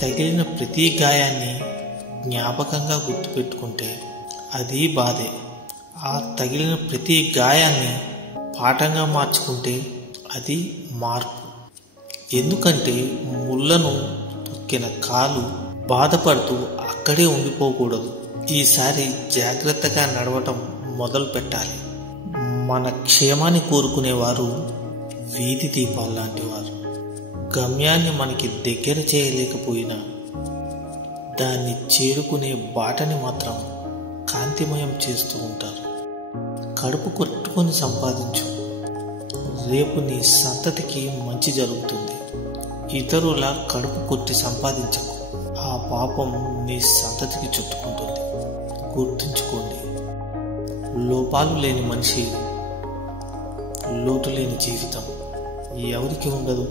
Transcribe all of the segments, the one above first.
తగిలిన ప్రతి గాయాన్ని జ్ఞాపకంగా గుర్తుపెట్టుకుంటే అది బాధే. ఆ తగిలిన ప్రతి గాయాన్ని పాఠంగా మార్చుకుంటే అది మార్పు. ఎందుకంటే ముళ్ళను తొక్కిన కాలు బాధపడుతూ అక్కడే ఉండిపోకూడదు. ఈసారి జాగ్రత్తగా నడవటం మొదలు పెట్టాలి. మన క్షేమాన్ని కోరుకునేవారు వీధి దీపాలు లాంటి వారు. గమ్యాన్ని మనకి దగ్గర చేయలేకపోయినా దాన్ని చేరుకునే బాటని మాత్రం కాంతిమయం చేస్తూ ఉంటారు. కడుపు కొట్టుకొని సంపాదించు, రేపు నీ సంతతికి మంచి జరుగుతుంది. ఇతరుల కడుపు కొట్టి సంపాదించకు, ఆ పాపం నీ సంతతికి చుట్టుకుంటుంది. గుర్తుంచుకోండి, లోపాలు లేని మనిషి, లోటు లేని జీవితం ఎవరికి ఉండదు.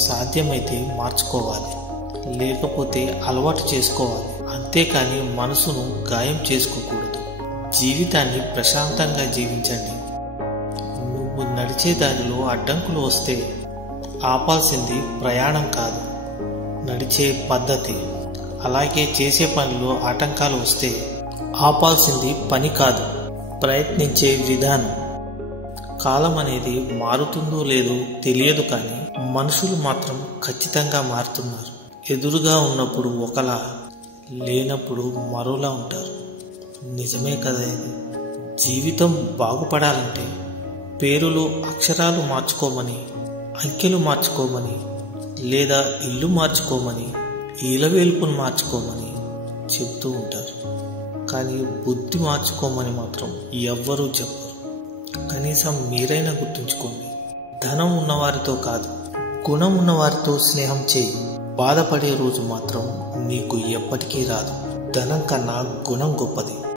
సాధ్యమైతే మార్చుకోవాలి, లేకపోతే అలవాటు చేసుకోవాలి. అంతేకాని మనసును గాయం చేసుకోకూడదు. జీవితాన్ని ప్రశాంతంగా జీవించండి. నువ్వు నడిచే దారిలో అడ్డంకులు వస్తే ఆపాల్సింది ప్రయాణం కాదు, నడిచే పద్ధతి. అలాగే చేసే పనిలో ఆటంకాలు వస్తే ఆపాల్సింది పని కాదు, ప్రయత్నించే విధానం. కాలం అనేది మారుతుందో లేదో తెలియదు, కానీ మనుషులు మాత్రం ఖచ్చితంగా మారుతున్నారు. ఎదురుగా ఉన్నప్పుడు ఒకలా, లేనప్పుడు మరోలా ఉంటారు. నిజమే కదా ఇది. జీవితం బాగుపడాలంటే పేరులో అక్షరాలు మార్చుకోమని, అంకెలు మార్చుకోమని, లేదా ఇల్లు మార్చుకోమని, ఈలవేల్పును మార్చుకోమని చెబుతూ ఉంటారు. కానీ బుద్ధి మార్చుకోమని మాత్రం ఎవ్వరూ చెప్పరు. కనీసం మీరైనా గుర్తుంచుకోండి. ధనం ఉన్నవారితో కాదు, గుణం ఉన్నవారితో స్నేహం చేయి. బాధపడే రోజు మాత్రం నీకు ఎప్పటికీ రాదు. ధనం కన్నా గుణం గొప్పది.